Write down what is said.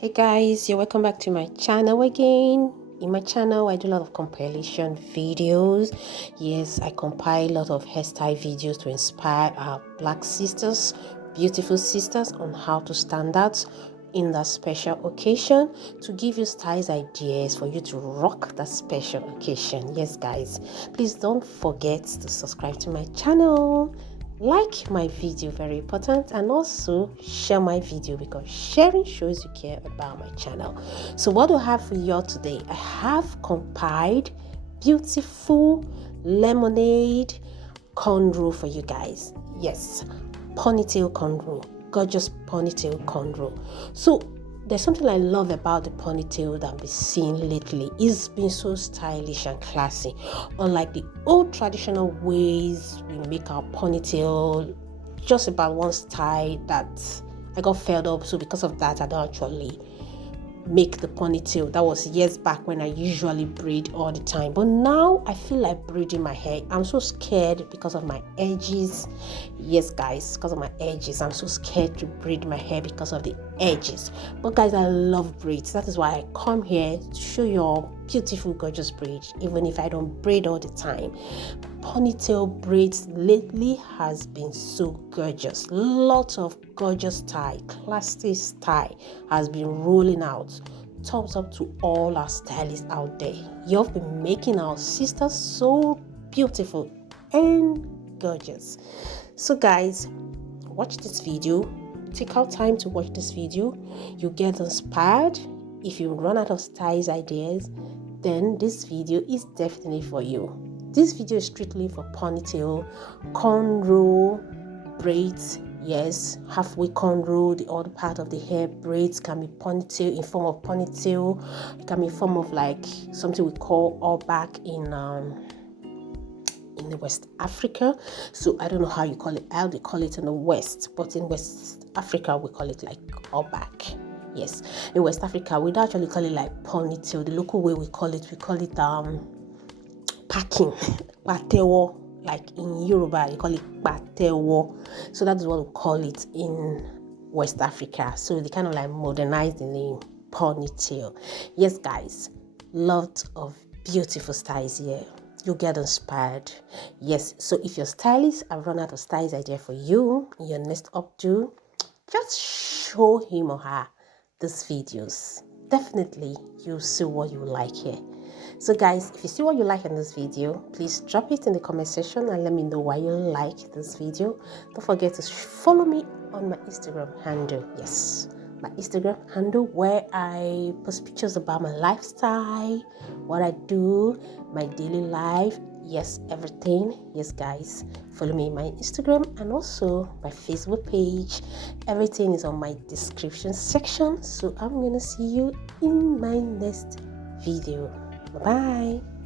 Hey guys, you're welcome back to my channel again. In my channel I do a lot of compilation videos. Yes, I compile a lot of hairstyle videos to inspire our black sisters, beautiful sisters, on how to stand out in that special occasion, to give you styles ideas for you to rock that special occasion. Yes guys, please don't forget to subscribe to my channel, like my video, very important, and also share my video because sharing shows you care about my channel. So what do I have for you all today? I have compiled beautiful lemonade cornrow for you guys. Yes, ponytail cornrow, gorgeous ponytail cornrow. So there's something I love about the ponytail that I've been seeing lately. It's been so stylish and classy. Unlike the old traditional ways we make our ponytail, just about one style that I got fed up. So because of that, I don't actually make the ponytail. That was years back when I usually braid all the time, but now I feel like braiding my hair. I'm so scared because of my edges. Yes guys, because of my edges, I'm so scared to braid my hair because of the edges. But guys, I love braids. That is why I come here to show you all beautiful gorgeous braids, even if I don't braid all the time. Ponytail braids lately has been so gorgeous. Lots of gorgeous style, classy style has been rolling out. Thumbs up to all our stylists out there. You've been making our sisters so beautiful and gorgeous. So guys, watch this video. Take out time to watch this video. You get inspired. If you run out of styles ideas, then this video is definitely for you. This video is strictly for ponytail, cornrow, braids. Yes, halfway cornrow, the other part of the hair braids can be ponytail, in form of ponytail. It can be in form of like something we call all back in the West Africa. So I don't know how you call it. How they call it in the West, but in West Africa we call it like all back. Yes, in West Africa we don't actually call it like ponytail. The local way we call it packing, patewo. Like in Yoruba, you call it patewo. So that is what we call it in West Africa. So they kind of like modernize the name ponytail. Yes, guys, lot of beautiful styles here. You get inspired. Yes, so if your stylist have run out of styles idea for you in your next updo, just show him or her these videos. Definitely you'll see what you like here. So guys, if you see what you like in this video, please drop it in the comment section and let me know why you like this video. Don't forget to follow me on my Instagram handle. Yes, my Instagram handle, where I post pictures about my lifestyle, what I do, my daily life. Yes, everything. Yes guys, follow me on my Instagram and also my Facebook page. Everything is on my description section. So I'm gonna see you in my next video. Bye-bye.